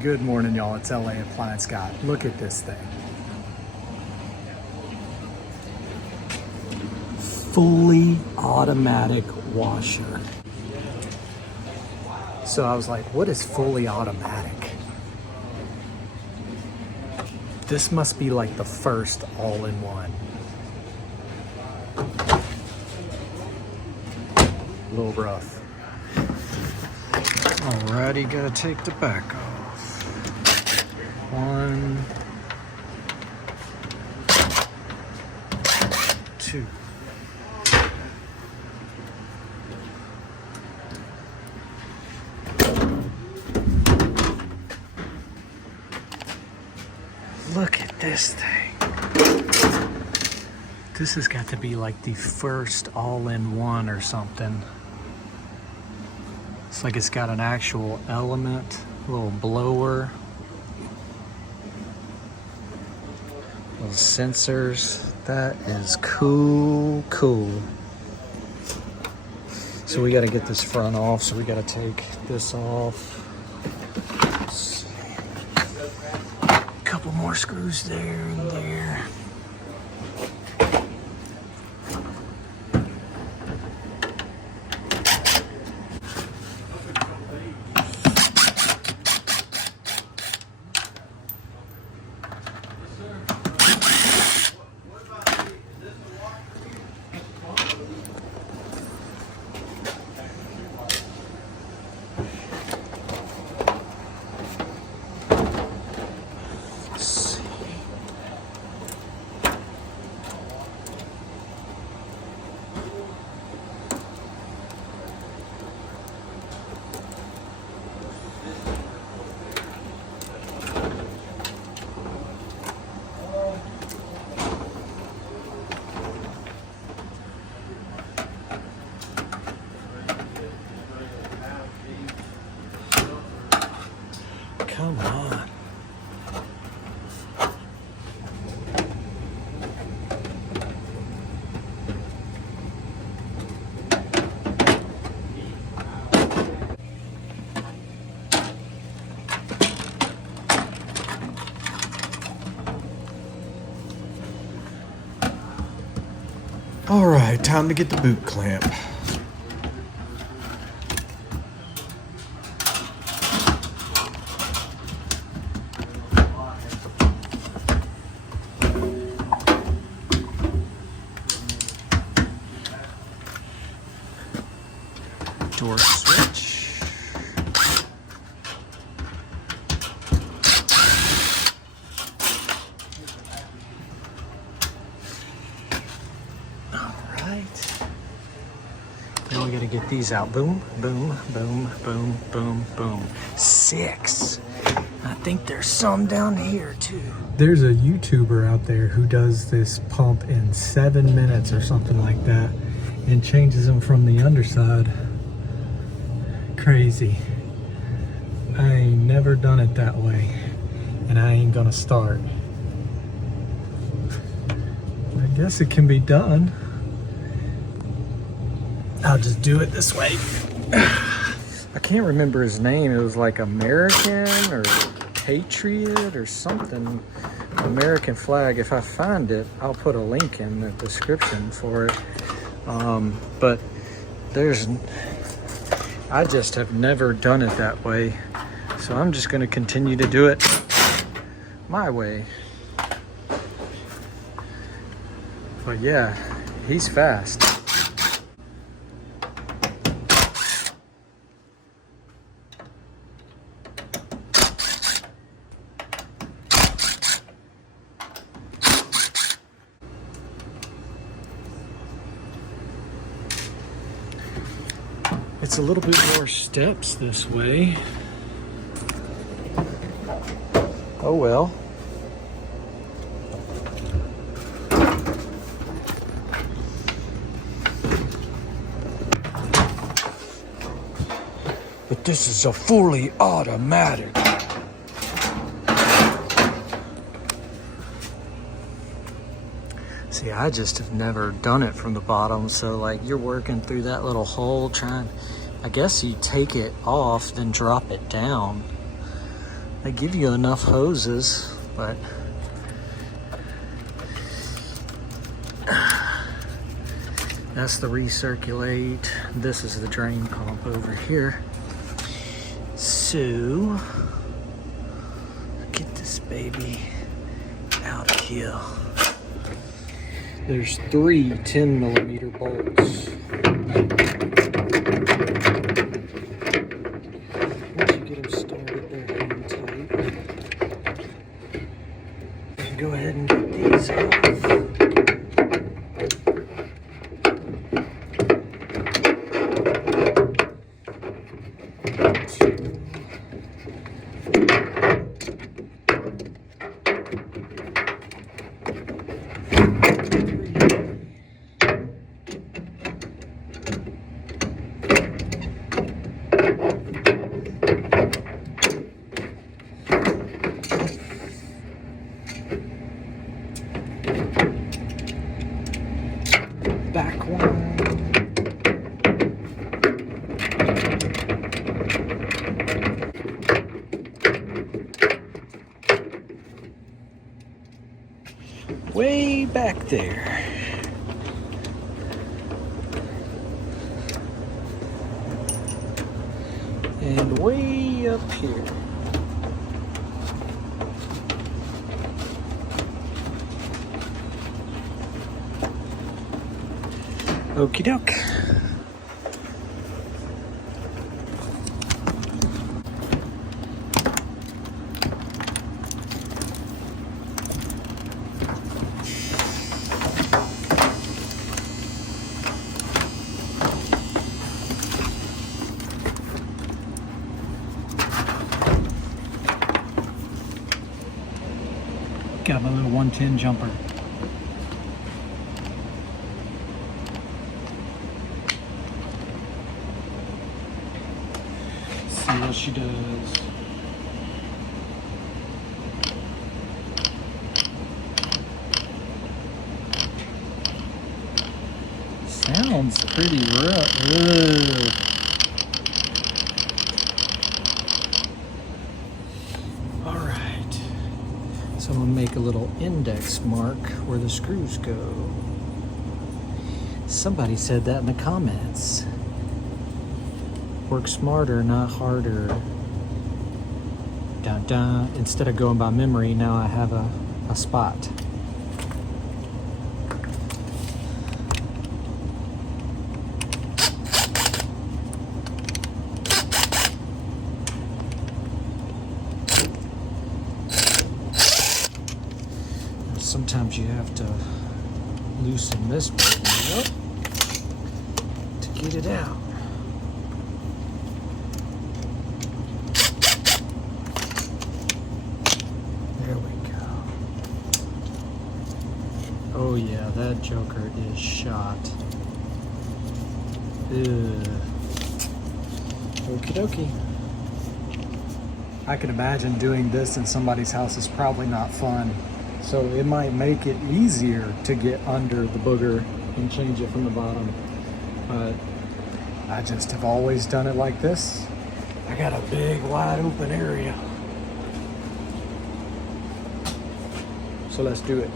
Good morning, y'all. It's LA Appliance Guy. Look at this thing. Fully automatic washer. So I was like, what is fully automatic? This must be like the first all-in-one. A little rough. Alrighty, gotta take the back off. 1, 2. Look at this thing. This has got to be like the first all-in-one or something. It's like it's got an actual element, a little blower, little sensors. That is cool. So we got to get this front off, so we got to take this off. Couple more screws there and there. Come on. All right, time to get the boot clamp. Door switch. All right. Now we got to get these out. Boom, boom, boom, boom, boom, boom. 6. I think there's some down here too. There's a YouTuber out there who does this pump in 7 minutes or something like that and changes them from the underside. Crazy. I ain't never done it that way, and I ain't gonna start. I guess it can be done. I'll just do it this way. I can't remember his name. It was like American or Patriot or something. American flag. If I find it, I'll put a link in the description for it. But I just have never done it that way. So I'm just going to continue to do it my way. But yeah, he's fast. It's a little bit more steps this way. Oh well. But this is a fully automatic. See, I just have never done it from the bottom, so like you're working through that little hole trying, I guess you take it off, then drop it down. They give you enough hoses, but that's the recirculate. This is the drain pump over here. So, get this baby out of here. There's 3 10mm bolts. Once you get them started, they're hand tight. Go ahead and get these off. Back one. Way back there. And way up here. Okie doke. Got my little 110 jumper. See what she does. Sounds pretty rough. Ugh. All right. So I'm gonna make a little index mark where the screws go. Somebody said that in the comments. Work smarter, not harder. Dun, dun. Instead of going by memory, now I have a spot. Sometimes you have to loosen this button up to get it out. Oh yeah, that joker is shot. Ugh. Okie dokie. I can imagine doing this in somebody's house is probably not fun. So it might make it easier to get under the booger and change it from the bottom. But I just have always done it like this. I got a big wide open area. So let's do it.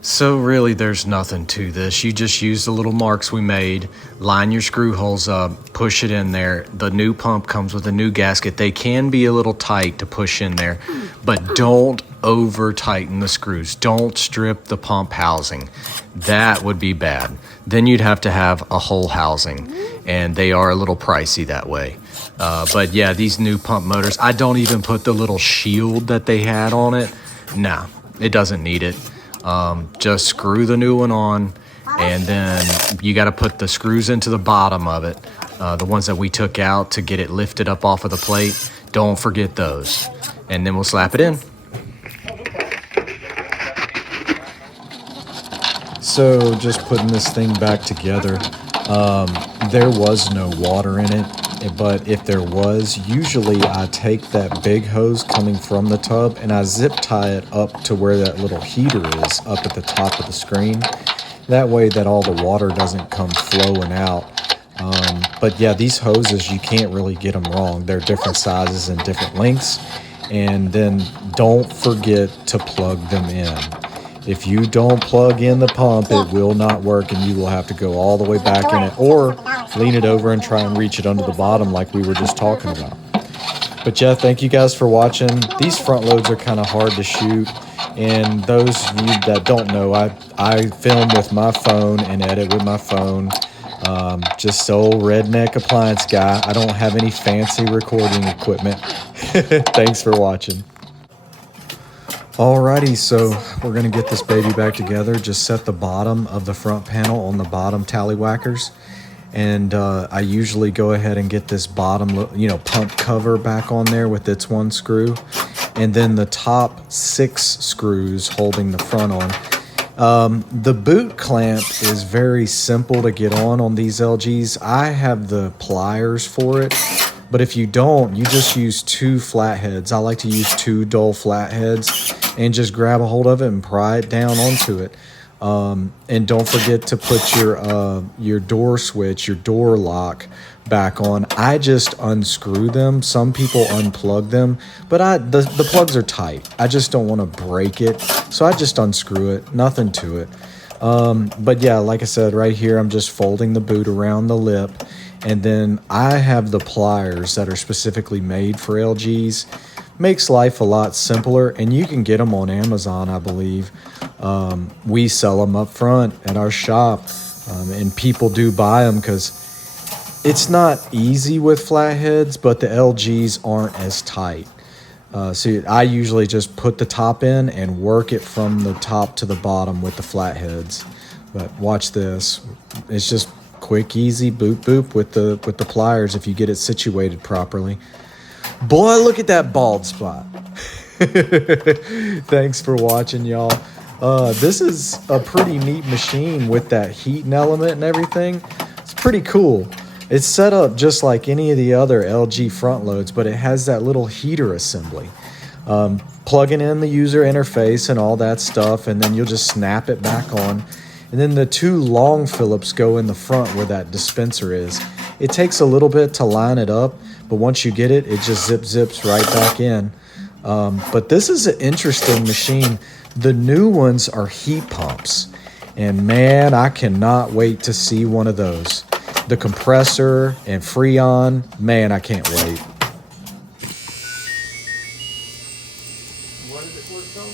So really there's nothing to this. You just use the little marks we made, line your screw holes up, push it in there. The new pump comes with a new gasket. They can be a little tight to push in there, but don't over tighten the screws. Don't strip the pump housing. That would be bad. Then you'd have to have a whole housing, and they are a little pricey that way. But yeah, these new pump motors, I don't even put the little shield that they had on it. Nah, it doesn't need it. Just screw the new one on, and then you got to put the screws into the bottom of it, the ones that we took out to get it lifted up off of the plate. Don't forget those, and then we'll slap it in. So just putting this thing back together, there was no water in it, but if there was, usually I take that big hose coming from the tub and I zip tie it up to where that little heater is up at the top of the screen. That way that all the water doesn't come flowing out. But yeah, these hoses, you can't really get them wrong. They're different sizes and different lengths. And then don't forget to plug them in. If you don't plug in the pump, it will not work and you will have to go all the way back in it or lean it over and try and reach it under the bottom like we were just talking about. But yeah, thank you guys for watching. These front loads are kind of hard to shoot. And those of you that don't know, I film with my phone and edit with my phone. Just old redneck appliance guy. I don't have any fancy recording equipment. Thanks for watching. Alrighty, so we're going to get this baby back together. Just set the bottom of the front panel on the bottom tallywhackers. And I usually go ahead and get this bottom, pump cover back on there with its one screw. And then the top 6 screws holding the front on. The boot clamp is very simple to get on these LGs. I have the pliers for it. But if you don't, you just use 2 flatheads. I like to use 2 dull flatheads and just grab a hold of it and pry it down onto it. And don't forget to put your door switch, your door lock back on. I just unscrew them. Some people unplug them, but the plugs are tight. I just don't want to break it, so I just unscrew it. Nothing to it. But yeah, like I said, right here, I'm just folding the boot around the lip. And then I have the pliers that are specifically made for LGs. Makes life a lot simpler, and you can get them on Amazon, I believe. We sell them up front at our shop, and people do buy them because it's not easy with flatheads, but the LGs aren't as tight. So I usually just put the top in and work it from the top to the bottom with the flatheads. But watch this. It's just quick, easy boop boop with the pliers if you get it situated properly. Boy, look at that bald spot. Thanks for watching, y'all. This is a pretty neat machine with that heating element and everything. It's pretty cool. It's set up just like any of the other LG front loads, but it has that little heater assembly. Plugging in the user interface and all that stuff, and then you'll just snap it back on. And then the 2 long Phillips go in the front where that dispenser is. It takes a little bit to line it up, but once you get it, it just zips right back in. But this is an interesting machine. The new ones are heat pumps. And man, I cannot wait to see one of those. The compressor and Freon, man, I can't wait. What is it for, though?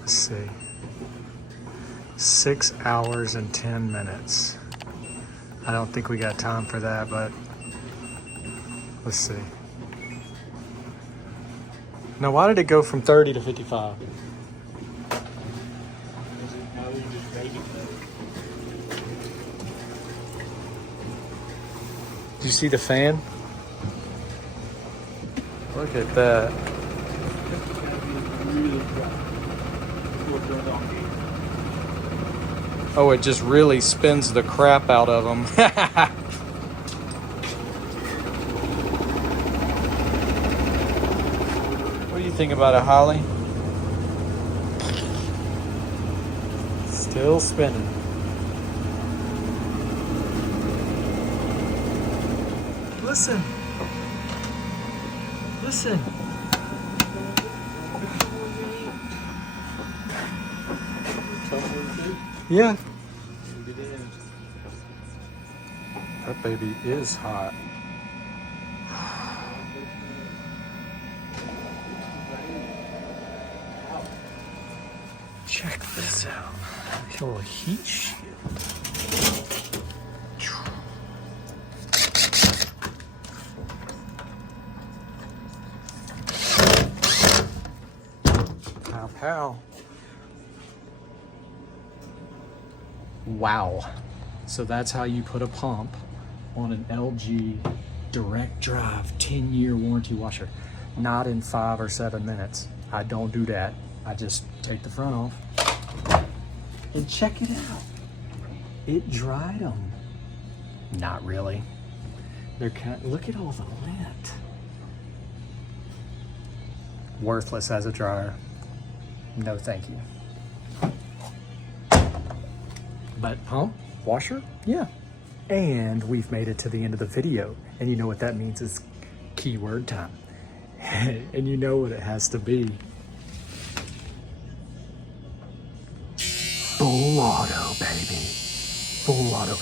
Let's see. 6 hours and 10 minutes. I don't think we got time for that, but let's see. Now, why did it go from 30 to 55? Did you see the fan? Look at that. Oh, it just really spins the crap out of them. What do you think about it, Holly? Still spinning. Listen. Listen. Yeah. That baby is hot. Check this out. A little heat shield. Pow pow. Wow. So that's how you put a pump on an LG direct drive 10-year warranty washer. Not in 5 or 7 minutes. I don't do that. I just take the front off. And check it out. It dried them. Not really. They're kind of, look at all the lint. Worthless as a dryer. No thank you. But pump, washer, yeah. And we've made it to the end of the video. And you know what that means is keyword time. And you know what it has to be. Full auto, baby. Full auto.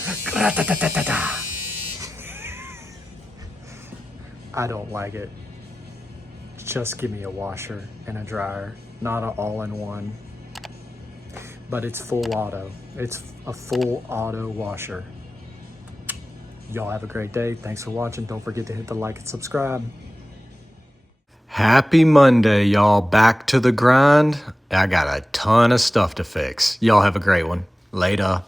I don't like it. Just give me a washer and a dryer, not an all-in-one. But it's full auto. It's a full auto washer. Y'all have a great day. Thanks for watching. Don't forget to hit the like and subscribe. Happy Monday, y'all. Back to the grind. I got a ton of stuff to fix. Y'all have a great one. Later.